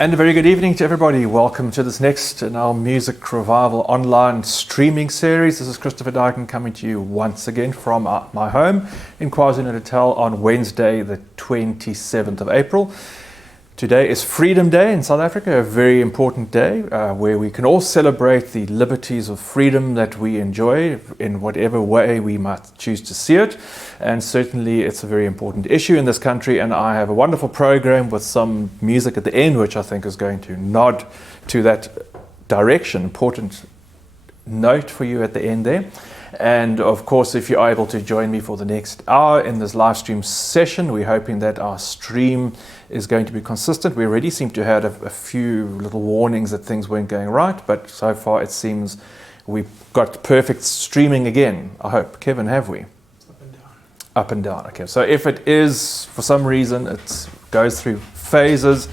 And a very good evening to everybody. Welcome to this next in our Music Revival online streaming series. This is Christopher Dyken coming to you once again from my home in KwaZulu-Natal on Wednesday, the 27th of April. Today is Freedom Day in South Africa, a very important day where we can all celebrate the liberties of freedom that we enjoy in whatever way we might choose to see it. And certainly it's a very important issue in this country, and I have a wonderful program with some music at the end which I think is going to nod to that direction. Important note for you at the end there. And of course, if you're able to join me for the next hour in this live stream session, we're hoping that our stream is going to be consistent. We already seem to have a few little warnings that things weren't going right, but so far it seems we've got perfect streaming again, I hope. Kevin, have we? Up and down. Up and down, okay. So if it is, for some reason, it goes through phases.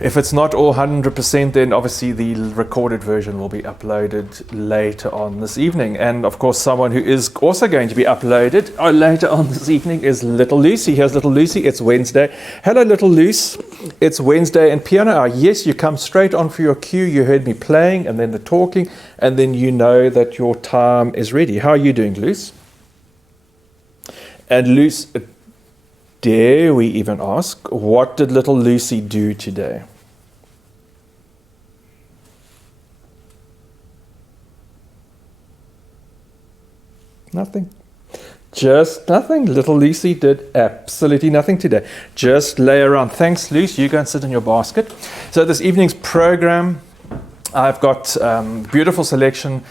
If it's not all 100%, then obviously the recorded version will be uploaded later on this evening. And of course, someone who is also going to be uploaded later on this evening is Little Lucy. Here's Little Lucy. It's Wednesday. Hello, Little Luce. It's Wednesday and piano hour. Yes, you come straight on for your cue. You heard me playing and then the talking, and then you know that your time is ready. How are you doing, Luce? And Luce, dare we even ask, what did Little Lucy do today? Nothing. Just nothing. Little Lucy did absolutely nothing today. Just lay around. Thanks, Luce. You go and sit in your basket. So this evening's program, I've got a beautiful selection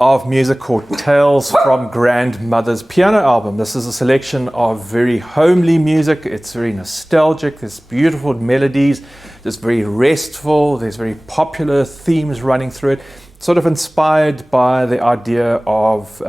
of music called Tales from Grandmother's Piano Album. This is a selection of very homely music. It's very nostalgic. There's beautiful melodies. There's very restful. There's very popular themes running through it. Sort of inspired by the idea of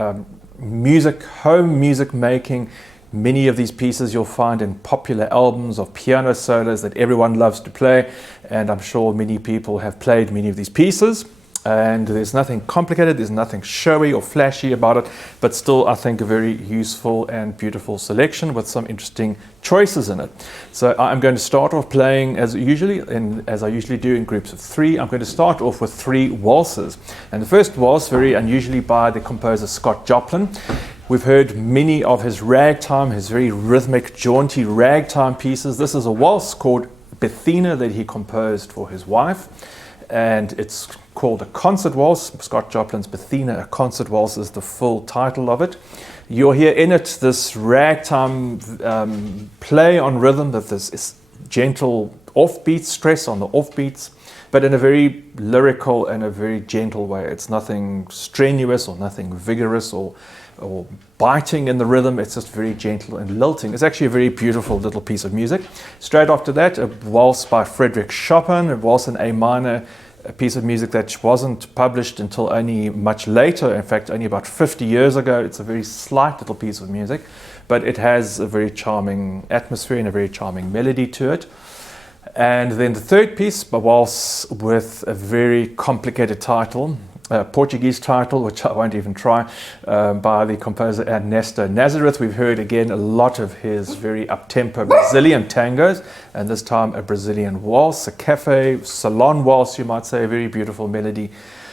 music, home music making. Many of these pieces you'll find in popular albums of piano solos that everyone loves to play, and I'm sure many people have played many of these pieces. And there's nothing complicated, there's nothing showy or flashy about it, but still I think a very useful and beautiful selection with some interesting choices in it. So I'm going to start off playing as I usually do in groups of three. I'm going to start off with three waltzes. And the first waltz, very unusually by the composer Scott Joplin. We've heard many of his ragtime, his very rhythmic, jaunty ragtime pieces. This is a waltz called Bethina that he composed for his wife. And it's called a concert waltz. Scott Joplin's Bethina, a concert waltz, is the full title of it. You'll hear in it this ragtime play on rhythm, that this gentle offbeat, stress on the offbeats, but in a very lyrical and a very gentle way. It's nothing strenuous or nothing vigorous or biting in the rhythm. It's just very gentle and lilting. It's actually a very beautiful little piece of music. Straight after that, a waltz by Frédéric Chopin, a waltz in A minor, a piece of music that wasn't published until only much later, in fact only about 50 years ago. It's a very slight little piece of music, but it has a very charming atmosphere and a very charming melody to it. And then the third piece, a waltz with a very complicated title, a Portuguese title, which I won't even try, by the composer Ernesto Nazareth. We've heard again a lot of his very up-tempo Brazilian tangos, and this time a Brazilian waltz, a cafe, salon waltz, you might say, a very beautiful melody.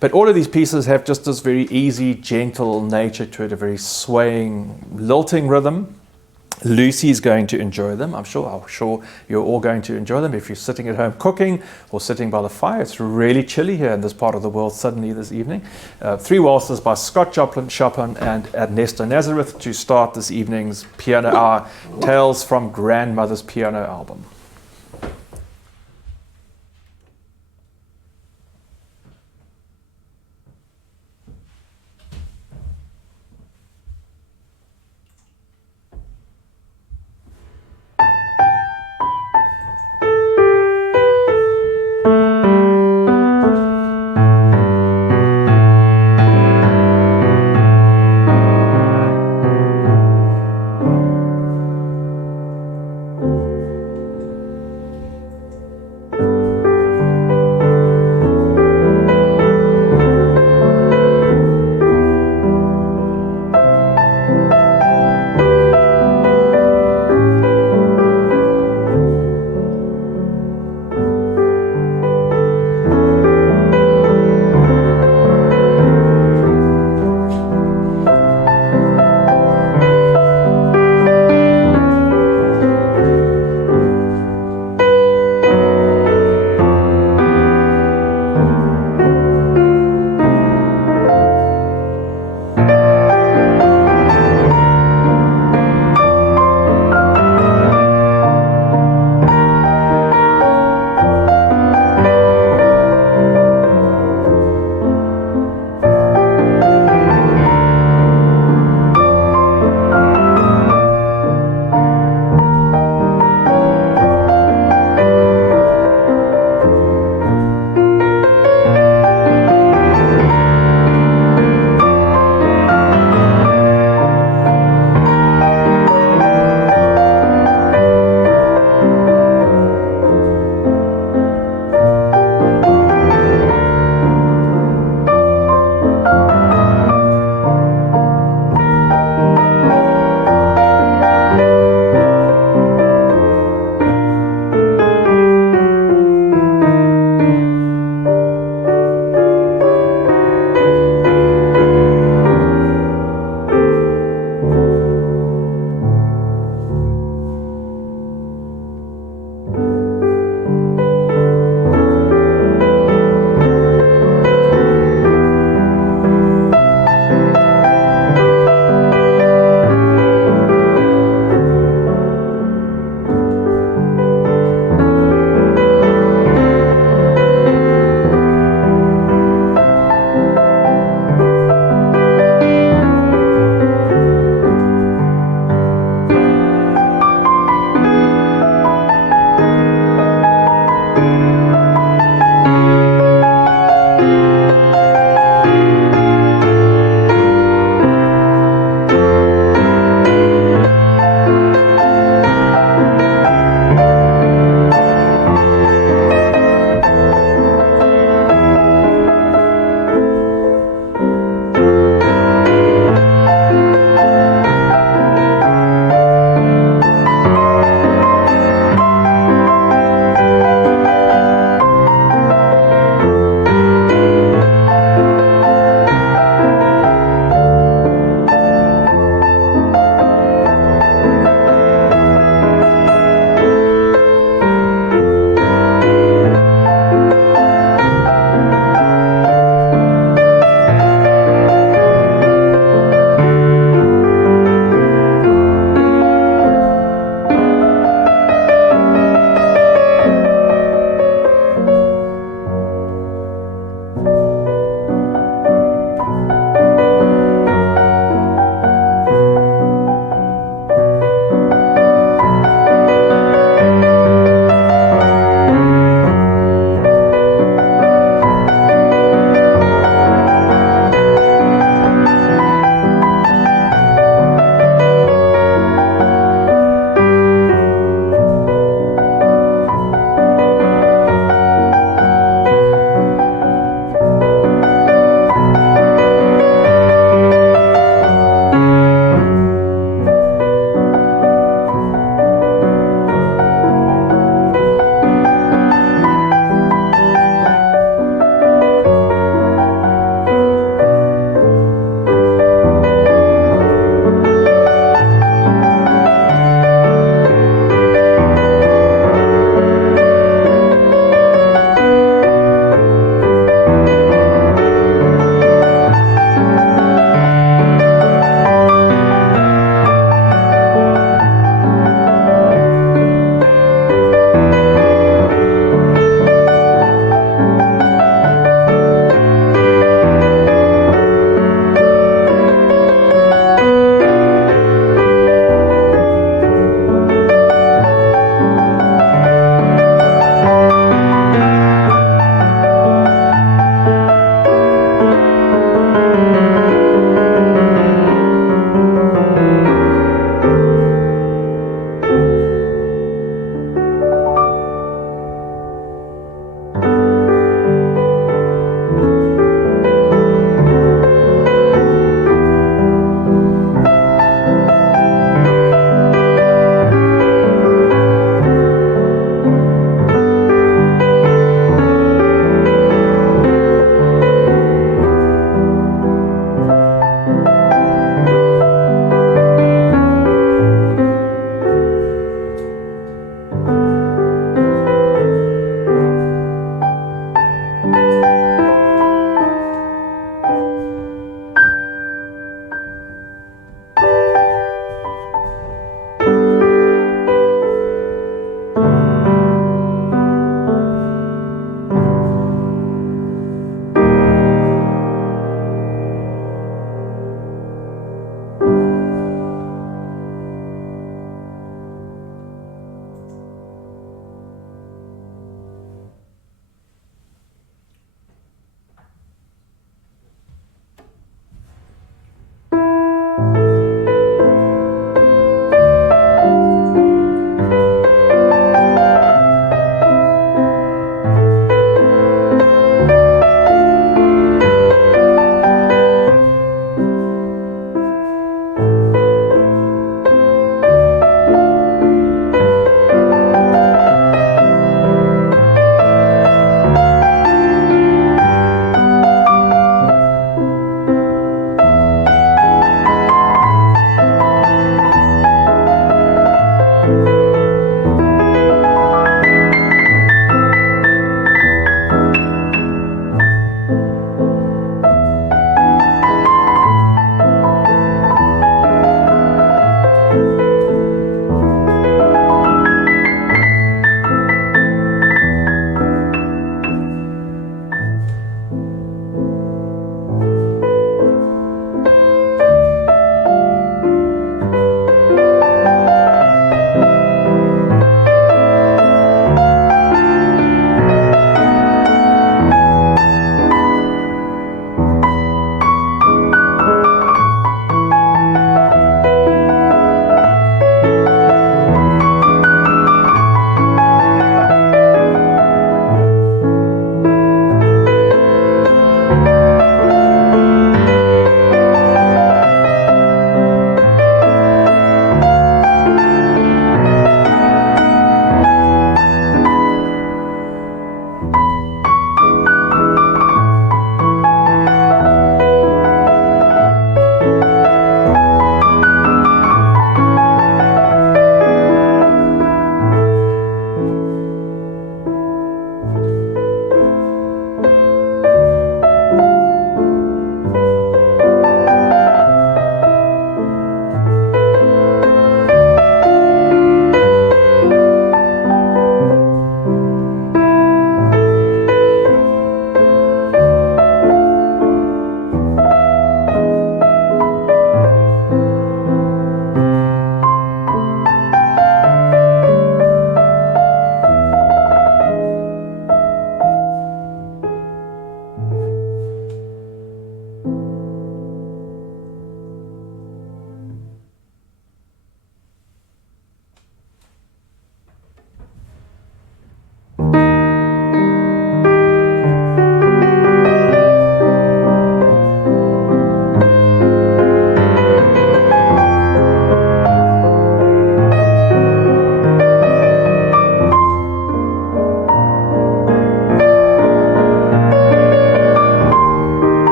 But all of these pieces have just this very easy, gentle nature to it, a very swaying, lilting rhythm. Lucy is going to enjoy them. I'm sure you're all going to enjoy them. If you're sitting at home cooking or sitting by the fire, it's really chilly here in this part of the world suddenly this evening. Three waltzes by Scott Joplin, Chopin and Ernesto Nazareth to start this evening's piano hour, Tales from Grandmother's Piano Album.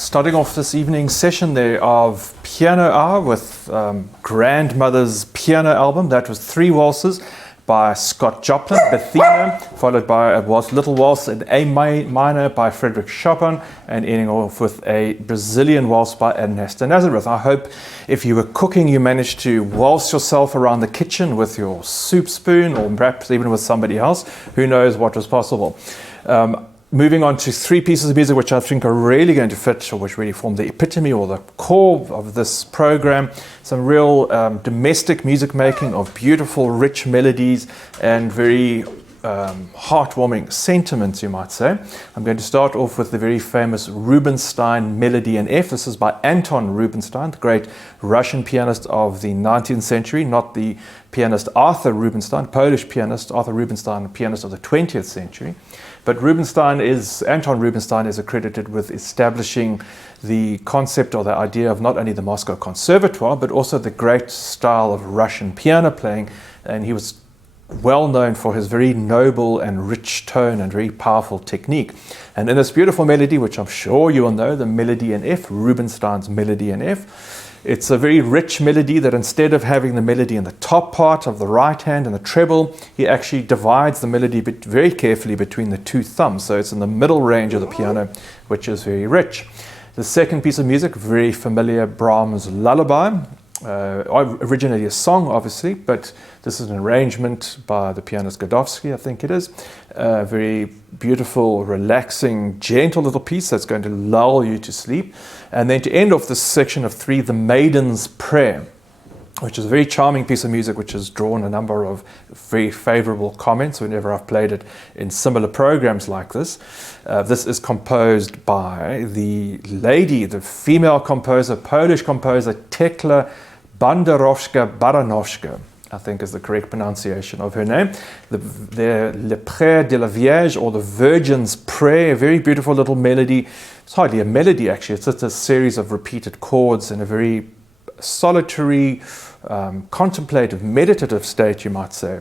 Starting off this evening's session there of Piano Hour with Grandmother's Piano Album. That was 3 waltzes by Scott Joplin, Bethina, followed by a little waltz in A minor by Frédéric Chopin, and ending off with a Brazilian waltz by Ernesto Nazareth. I hope if you were cooking, you managed to waltz yourself around the kitchen with your soup spoon, or perhaps even with somebody else. Who knows what was possible. Moving on to 3 pieces of music which I think are really going to fit, or which really form the epitome or the core of this program. Some real domestic music making of beautiful, rich melodies and very heartwarming sentiments, you might say. I'm going to start off with the very famous Rubenstein Melody in F. This is by Anton Rubenstein, the great Russian pianist of the 19th century, not the pianist Arthur Rubinstein, Polish pianist Arthur Rubinstein, pianist of the 20th century. But Anton Rubinstein is accredited with establishing the concept or the idea of not only the Moscow Conservatoire, but also the great style of Russian piano playing. And he was well known for his very noble and rich tone and very powerful technique. And in this beautiful melody, which I'm sure you will know, the Melody in F, Rubinstein's Melody in F, it's a very rich melody that instead of having the melody in the top part of the right hand and the treble, he actually divides the melody very carefully between the 2 thumbs. So it's in the middle range of the piano, which is very rich. The second piece of music, very familiar, Brahms Lullaby. Originally a song, obviously, but this is an arrangement by the pianist Godowsky, I think it is. A very beautiful, relaxing, gentle little piece that's going to lull you to sleep. And then to end off this section of 3, the Maidens' Prayer, which is a very charming piece of music which has drawn a number of very favorable comments whenever I've played it in similar programs like this. This is composed by the female composer, Polish composer Tekla Banderowska-Baranowska, I think is the correct pronunciation of her name. Le Prayer de la Vierge, or the Virgin's Prayer, a very beautiful little melody. It's hardly a melody actually, it's just a series of repeated chords in a very solitary, contemplative, meditative state, you might say,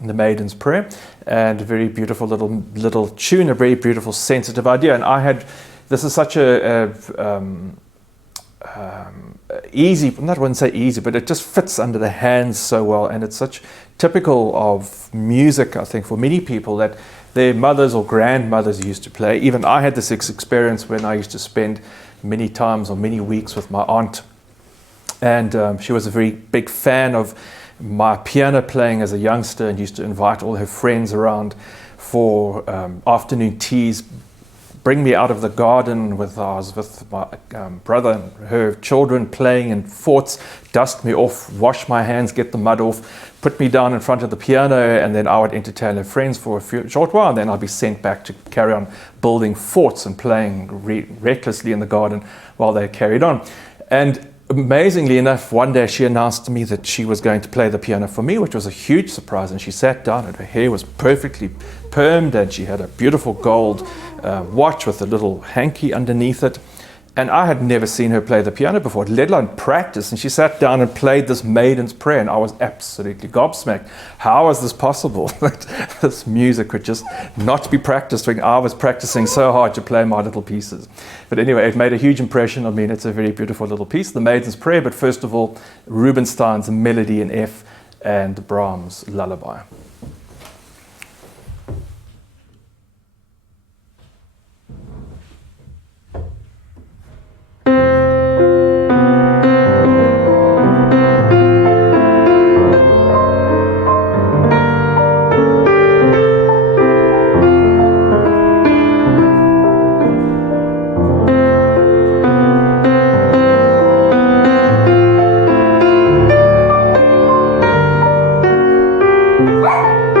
in the Maiden's Prayer, and a very beautiful little tune, a very beautiful, sensitive idea. And this is such easy, I wouldn't say easy, but it just fits under the hands so well, and it's such typical of music, I think, for many people that their mothers or grandmothers used to play. Even I had this experience when I used to spend many times or many weeks with my aunt, and she was a very big fan of my piano playing as a youngster and used to invite all her friends around for afternoon teas, bring me out of the garden with my brother and her children playing in forts, dust me off, wash my hands, get the mud off, put me down in front of the piano, and then I would entertain her friends for a short while, and then I'd be sent back to carry on building forts and playing recklessly in the garden while they carried on. And amazingly enough, one day she announced to me that she was going to play the piano for me, which was a huge surprise. And she sat down and her hair was perfectly permed, and she had a beautiful gold watch with a little hanky underneath it. And I had never seen her play the piano before, let alone practice. And she sat down and played this Maiden's Prayer, and I was absolutely gobsmacked. How is this possible that this music could just not be practiced when I was practicing so hard to play my little pieces? But anyway, it made a huge impression on me, and it's a very beautiful little piece, the Maiden's Prayer, but first of all, Rubinstein's Melody in F and Brahms' Lullaby. Wow.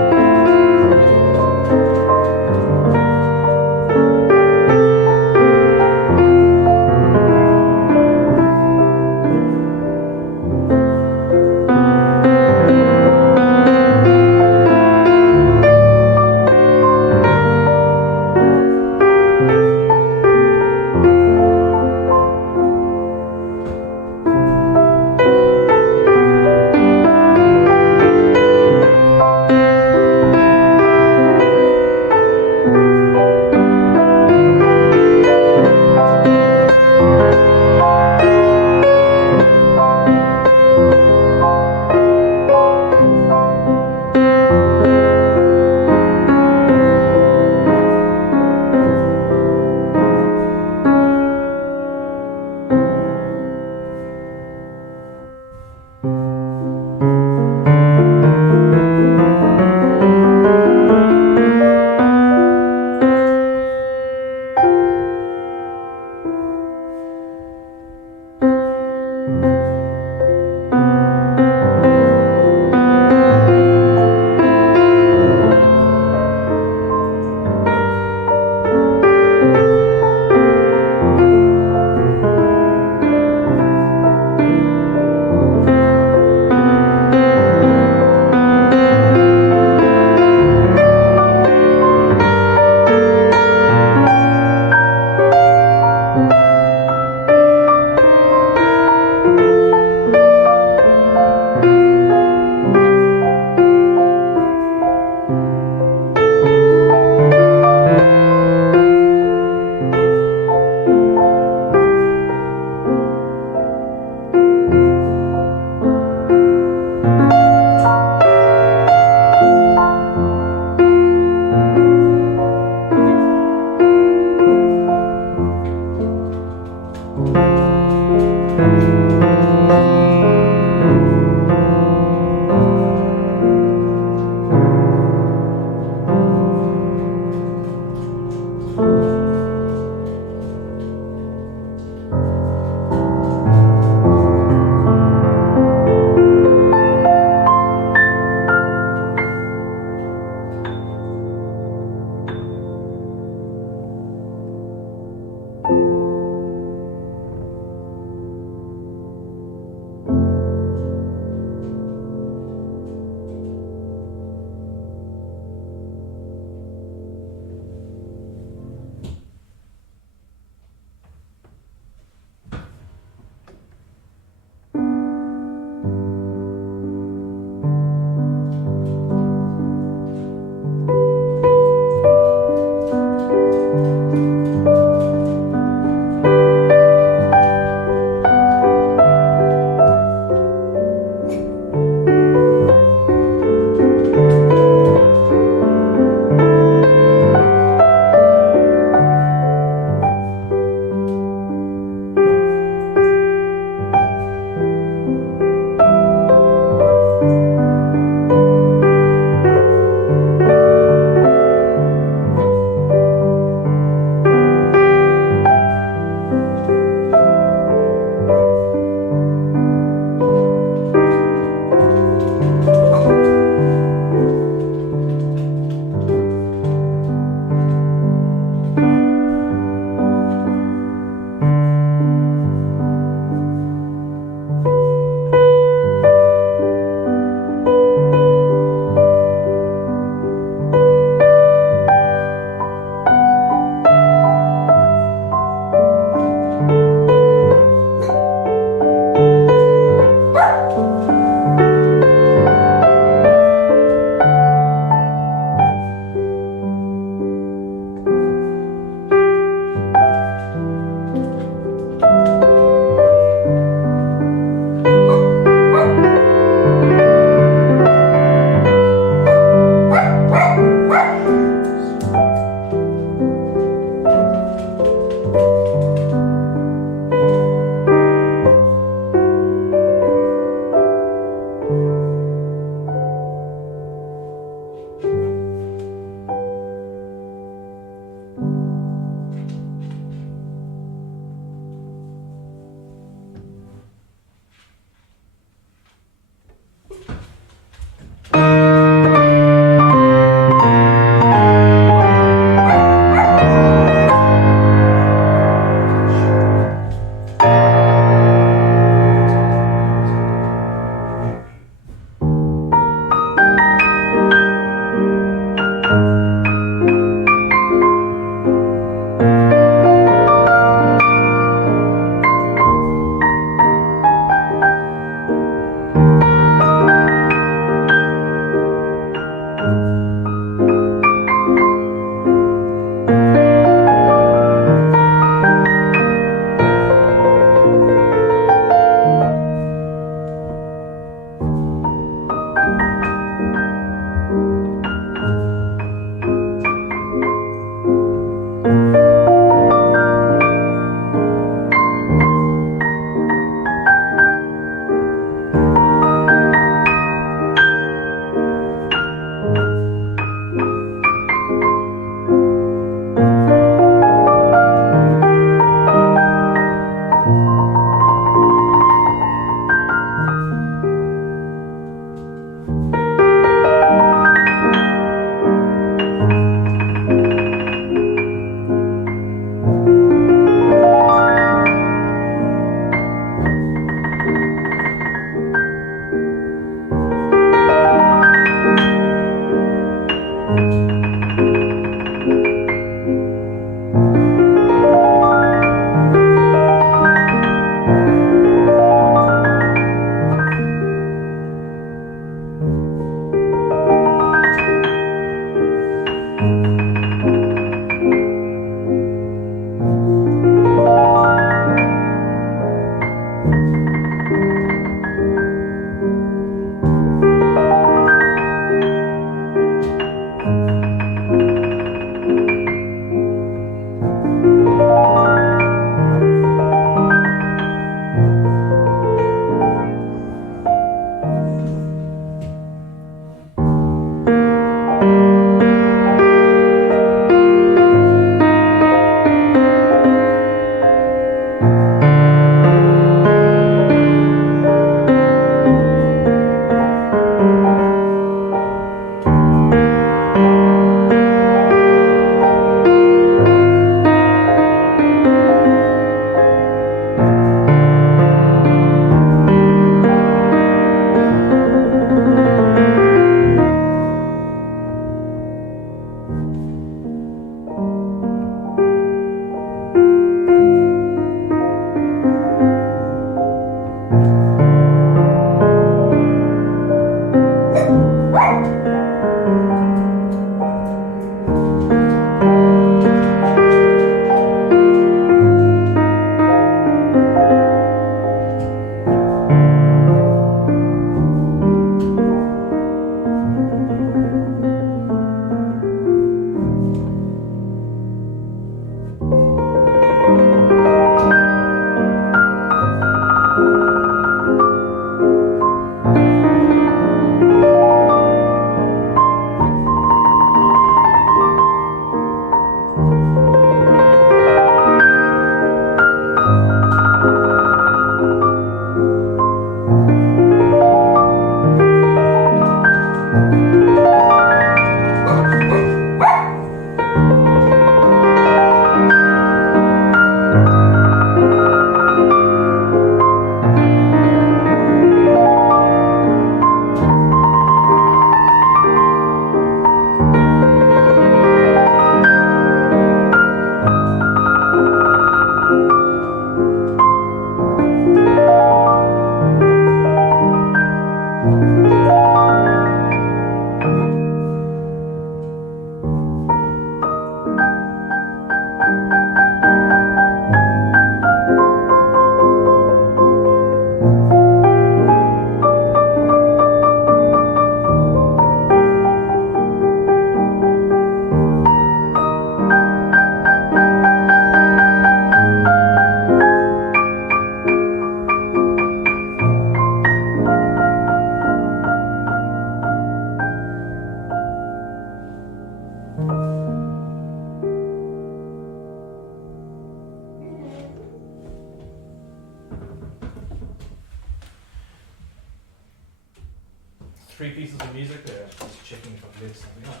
project something up,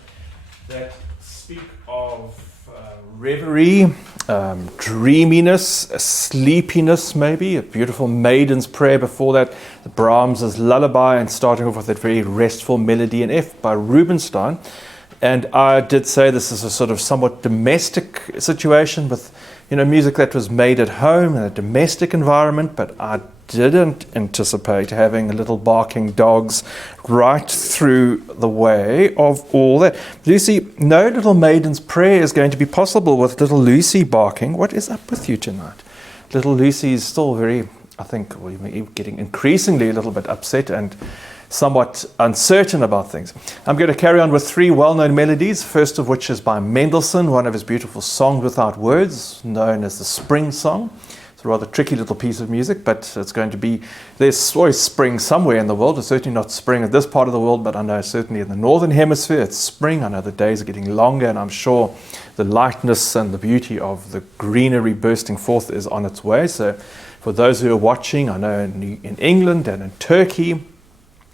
that speak of reverie, dreaminess, sleepiness maybe, a beautiful Maiden's prayer before that, Brahms' Lullaby, and starting off with that very restful melody in F by Rubenstein. And I did say this is a sort of somewhat domestic situation with, music that was made at home in a domestic environment, but I didn't anticipate having little barking dogs right through the way of all that. Lucy, no little Maiden's prayer is going to be possible with little Lucy barking. What is up with you tonight? Little Lucy is still very, I think, getting increasingly a little bit upset and somewhat uncertain about things. I'm going to carry on with three well-known melodies, first of which is by Mendelssohn, one of his beautiful songs without words, known as the Spring Song. It's a rather tricky little piece of music, but it's going to be, there's always spring somewhere in the world. It's certainly not spring at this part of the world, but I know certainly in the northern hemisphere it's spring. I know the days are getting longer, and I'm sure the lightness and the beauty of the greenery bursting forth is on its way. So for those who are watching, I know in England and in Turkey,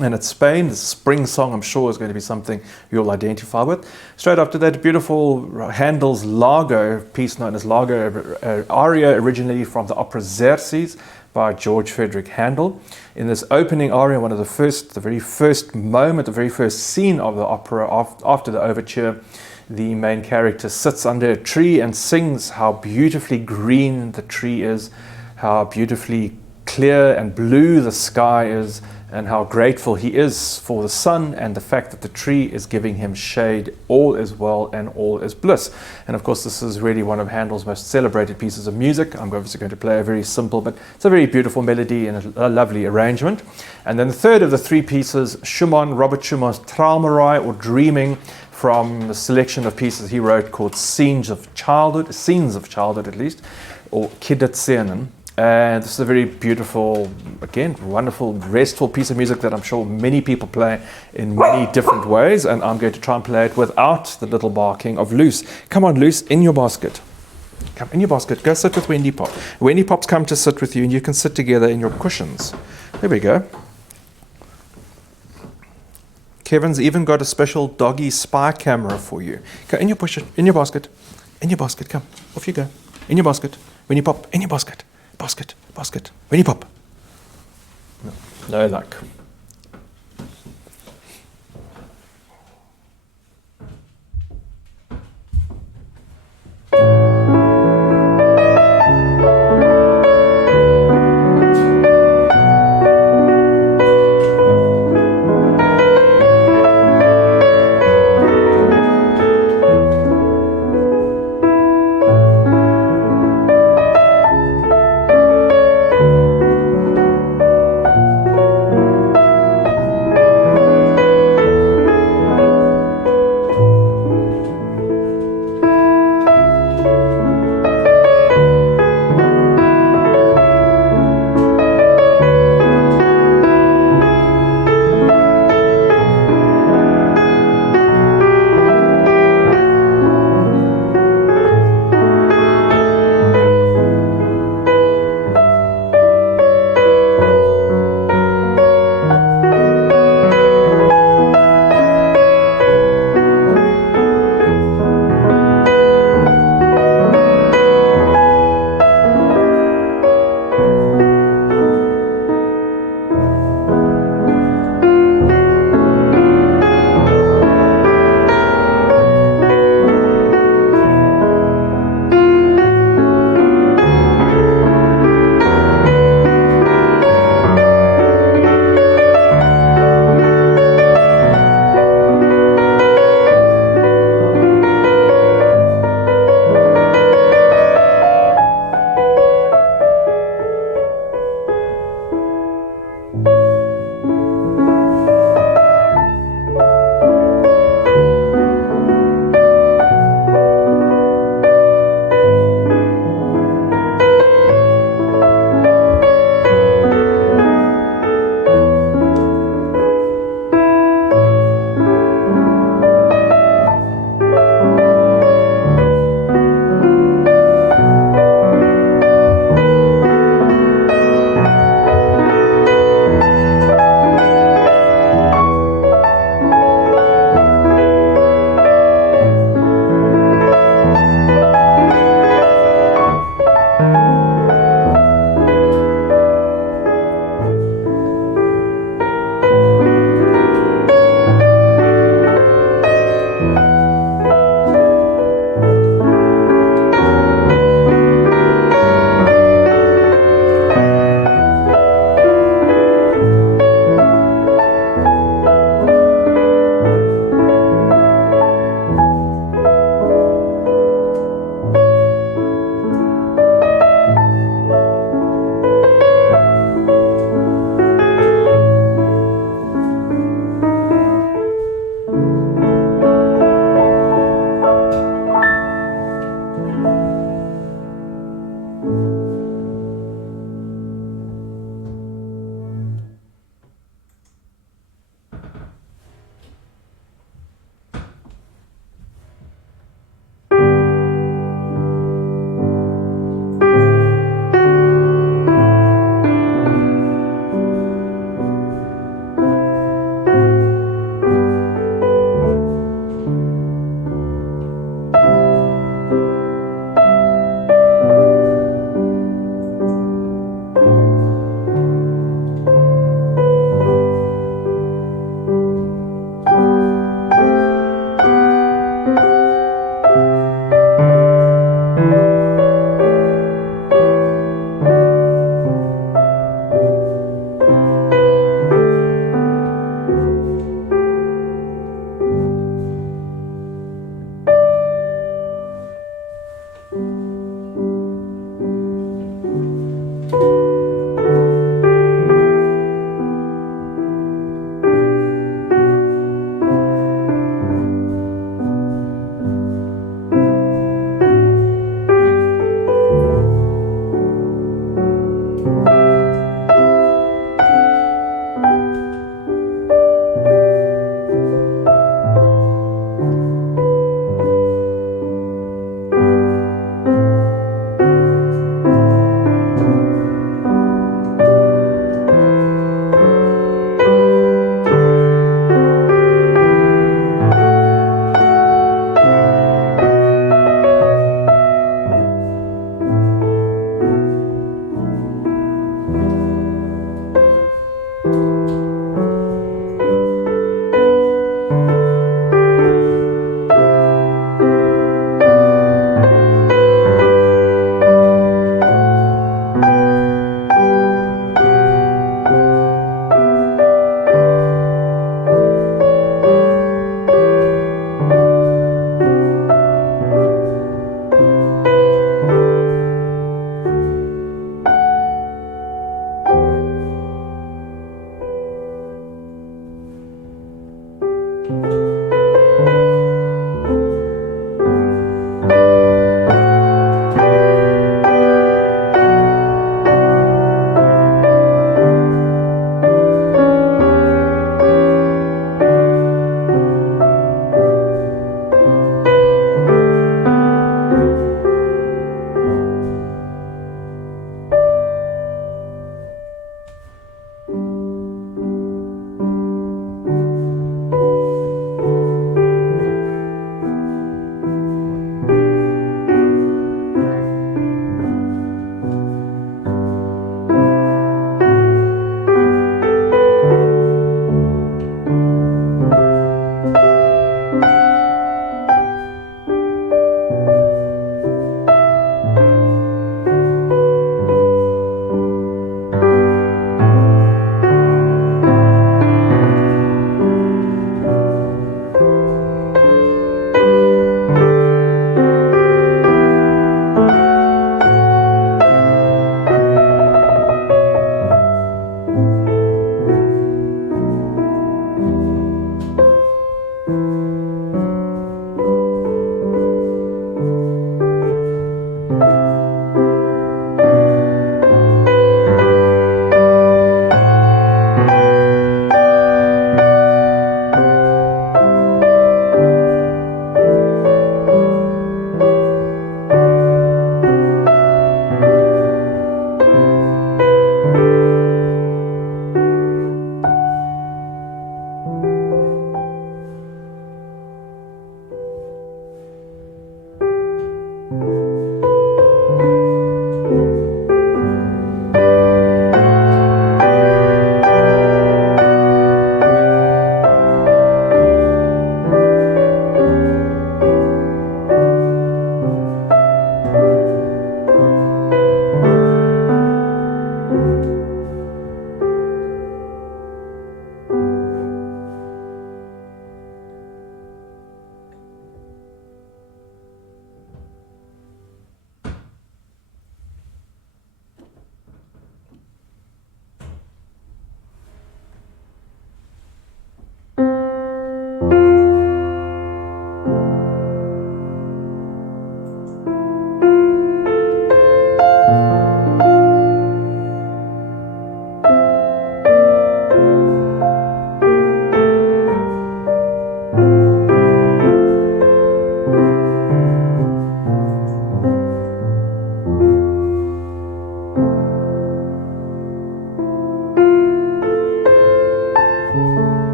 and it's Spain, the Spring Song, I'm sure, is going to be something you'll identify with. Straight after that, beautiful Handel's Largo, piece known as Largo, aria originally from the opera Xerxes by George Frederick Handel. In this opening aria, the very first moment, the very first scene of the opera after the overture, the main character sits under a tree and sings how beautifully green the tree is, how beautifully clear and blue the sky is, and how grateful he is for the sun and the fact that the tree is giving him shade. All is well and all is bliss. And of course, this is really one of Handel's most celebrated pieces of music. I'm obviously going to play a very simple, but it's a very beautiful melody and a lovely arrangement. And then the third of the three pieces, Robert Schumann's Träumerei, or Dreaming, from the selection of pieces he wrote called Scenes of Childhood at least, or Kinderscenen. And this is a very beautiful, again, wonderful, restful piece of music that I'm sure many people play in many different ways. And I'm going to try and play it without the little barking of Luce. Come on, Luce, in your basket. Come in your basket. Go sit with Wendy Pop. Wendy Pop's come to sit with you, and you can sit together in your cushions. There we go. Kevin's even got a special doggy spy camera for you. Go in your basket. In your basket. Come. Off you go. In your basket. Wendy Pop, in your basket. Basket. Winnie Pop. No luck.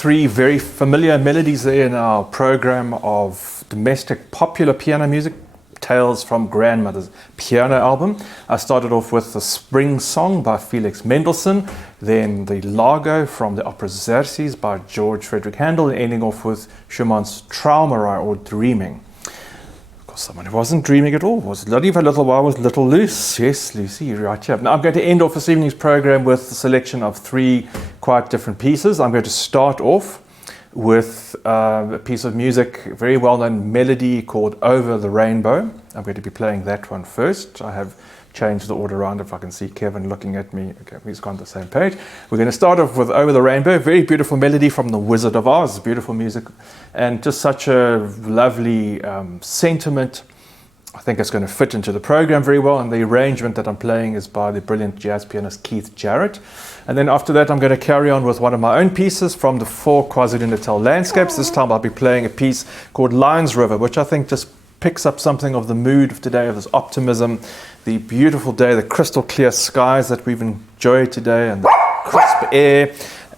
three very familiar melodies there in our program of domestic popular piano music, Tales from Grandmother's piano album. I started off with the Spring Song by Felix Mendelssohn, then the Largo from the opera Xerxes by George Frederick Handel, and ending off with Schumann's Traumerei, or Dreaming. Of course, someone who wasn't dreaming at all was Lottie for a little while, was Little Luce. Yes, Lucy, you're right here. Now I'm going to end off this evening's program with the selection of three quite different pieces. I'm going to start off with a piece of music, a very well-known melody called Over the Rainbow. I'm going to be playing that one first. I have changed the order around if I can see Kevin looking at me. Okay, he's gone to the same page. We're going to start off with Over the Rainbow, very beautiful melody from The Wizard of Oz, beautiful music, and just such a lovely sentiment. I think it's going to fit into the program very well, and the arrangement that I'm playing is by the brilliant jazz pianist Keith Jarrett. And then after that, I'm going to carry on with one of my own pieces from the 4 KwaZulu-Natal landscapes. This time I'll be playing a piece called Lions River, which I think just picks up something of the mood of today, of this optimism, the beautiful day, the crystal clear skies that we've enjoyed today, and the crisp air,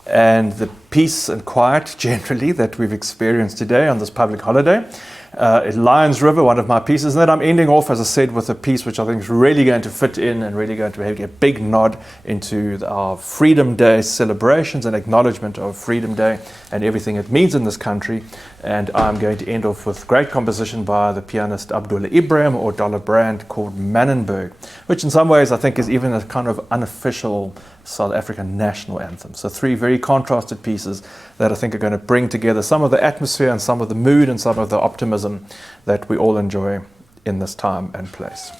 and the peace and quiet generally that we've experienced today on this public holiday. Lions River, one of my pieces, and then I'm ending off, as I said, with a piece which I think is really going to fit in and really going to have a big nod into our Freedom Day celebrations and acknowledgement of Freedom Day and everything it means in this country. And I'm going to end off with great composition by the pianist Abdullah Ibrahim, or Dollar Brand, called Mannenberg, which in some ways I think is even a kind of unofficial South African national anthem. So 3 very contrasted pieces that I think are going to bring together some of the atmosphere and some of the mood and some of the optimism that we all enjoy in this time and place.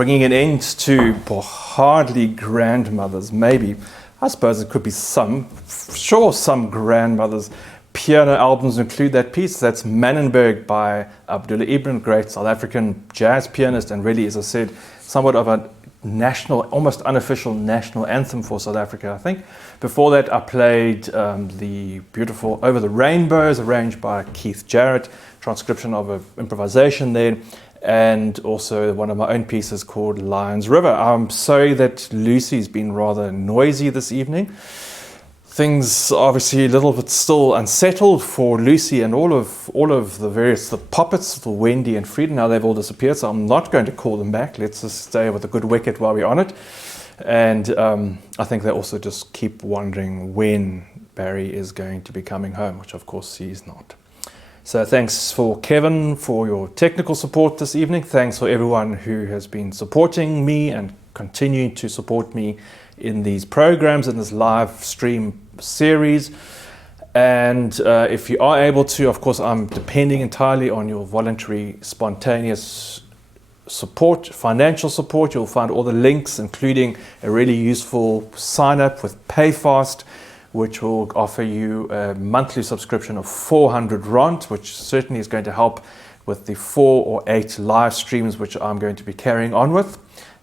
bringing an end to hardly grandmothers, maybe. I suppose it could be some grandmothers. Piano albums include that piece. That's Mannenberg by Abdullah Ibn, great South African jazz pianist, and really, as I said, somewhat of a national, almost unofficial national anthem for South Africa, I think. Before that, I played the beautiful Over the Rainbows, arranged by Keith Jarrett, transcription of an improvisation there, and also one of my own pieces called Lions River. I'm sorry that Lucy's been rather noisy this evening. Things are obviously a little bit still unsettled for Lucy and all of the puppets, for Wendy and Frida. Now they've all disappeared, so I'm not going to call them back. Let's just stay with a good wicket while we're on it. And I think they also just keep wondering when Barry is going to be coming home, which of course he's not. So thanks for Kevin for your technical support this evening. Thanks for everyone who has been supporting me and continuing to support me in these programs, in this live stream series. And if you are able to, of course, I'm depending entirely on your voluntary, spontaneous support, financial support. You'll find all the links, including a really useful sign up with PayFast, which will offer you a monthly subscription of 400 Rand, which certainly is going to help with the 4 or 8 live streams which I'm going to be carrying on with.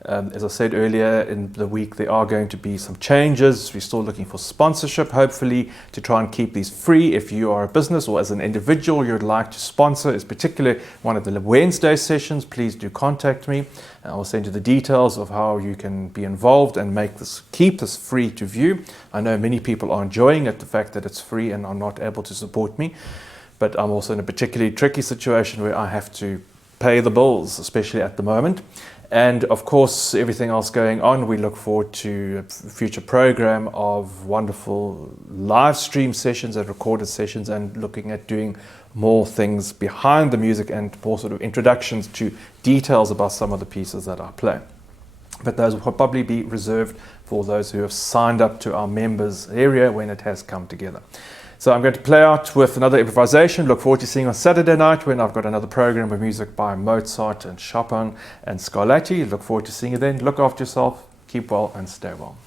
As I said earlier in the week, there are going to be some changes. We're still looking for sponsorship, hopefully, to try and keep these free. If you are a business or as an individual you'd like to sponsor, is particularly one of the Wednesday sessions, please do contact me. I will send you the details of how you can be involved and keep this free to view. I know many people are enjoying it, the fact that it's free and are not able to support me. But I'm also in a particularly tricky situation where I have to pay the bills, especially at the moment. And of course, everything else going on, we look forward to a future program of wonderful live stream sessions and recorded sessions, and looking at doing more things behind the music and more sort of introductions to details about some of the pieces that I play. But those will probably be reserved for those who have signed up to our members area when it has come together. So I'm going to play out with another improvisation. Look forward to seeing you on Saturday night when I've got another program of music by Mozart and Chopin and Scarlatti. Look forward to seeing you then. Look after yourself, keep well and stay well.